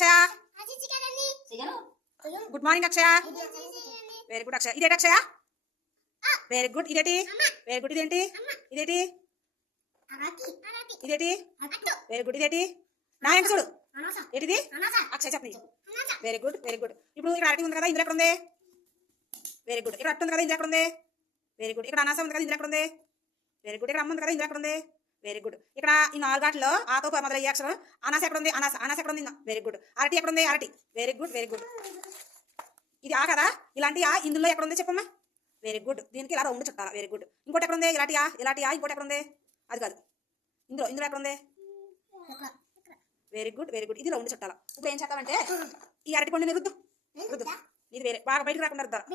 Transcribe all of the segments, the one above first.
అక్షయ good morning అక్షయ very good అక్షయ ఇదేంటి అక్షయ very good ఇదేంటి very good ఇదేంటి ఇదేంటి ఇదేంటి వెరీ గుడ్ ఇదేంటి నా ఎంక చూడు ఏంటిది అక్షయ చెప్పండి వెరీ గుడ్ వెరీ గుడ్ ఇప్పుడు ఇక్కడ అరటి ఉంది కదా ఇందులో ఎక్కడ ఉంది వెరీ గుడ్ ఇక్కడ అట్టు ఉంది కదా ఇందులో ఎక్కడ ఉంది వెరీ గుడ్ ఇక్కడ అనాస ఉంది కదా ఇందులో ఎక్కడ ఉంది వెరీ గుడ్ ఇక్కడ అమ్మ ఉంది కదా ఇందులో ఎక్కడ ఉంది వెరీ గుడ్ ఇక్కడ ఈ 4 ఆటల్లో ఆతో మొదలయ్యే అక్షరం అనాస ఎక్కడ ఉంది అనాస అనాస ఎక్కడ ఉంది వెరీ గుడ్ అరటి ఎక్కడ ఉంది అరటి వెరీ గుడ్ వెరీ గుడ్ ఇది ఆ కదా ఇలాంటి ఆ ఇందులో ఎక్కడ ఉంది చెప్పమ్మా వెరీ గుడ్ దీనికి ఇలా రౌండ్ చుట్టాలా వెరీ గుడ్ ఇంకోటి ఎక్కడ ఉంది ఇలాంటి ఆ ఇంకోటి ఎక్కడ ఉంది అది కాదు ఇందులో ఎక్కడ ఉంది వెరీ గుడ్ వెరీ గుడ్ ఇది రౌండ్ చుట్టాలా ఇప్పుడు ఏం చేద్దామంటే ఈ అరటి పండుని రుద్దు రుద్దు ఇది వేరే బాగా బయటకు రాకుండా రుద్దాలా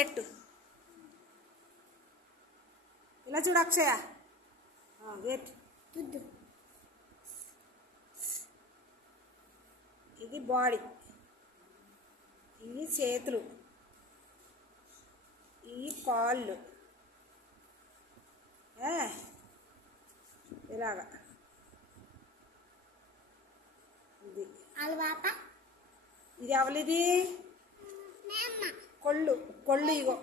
ఎట్టు ఇలా చూడు అక్షయ ఇది బాడీ ఇవి చేతులు ఈ కాళ్ళు ఇలాగా ఇది ఇది ఎవరిది కొళ్ళు ఇగో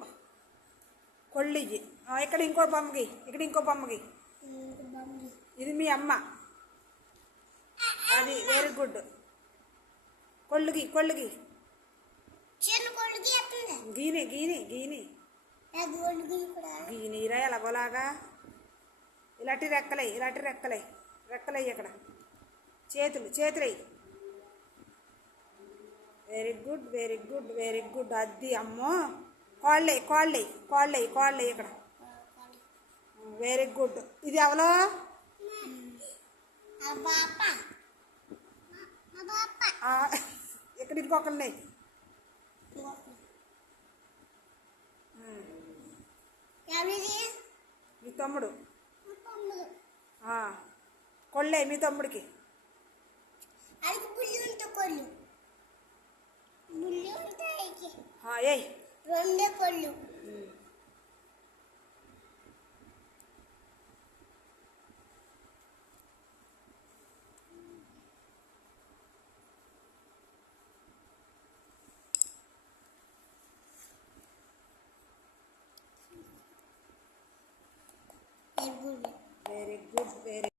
కొళ్ళు ఇవి ఇక్కడ ఇంకో బొమ్మకి ఇది మీ అమ్మ అది వెరీ గుడ్ కొళ్ళుకి గీనిరా ఎలాగోలాగా ఇలాంటి రెక్కలే ఇక్కడ చేతులై వెరీ గుడ్ అది అమ్మో కాళ్ళే ఇక్కడ వెరీ గుడ్ ఇది ఎవలో ఇక్కడ ఇంకొకళ్ళని మీ తమ్ముడు కొళ్ళే మీ తమ్ముడికి ఏయ్ వెరీ గుడ్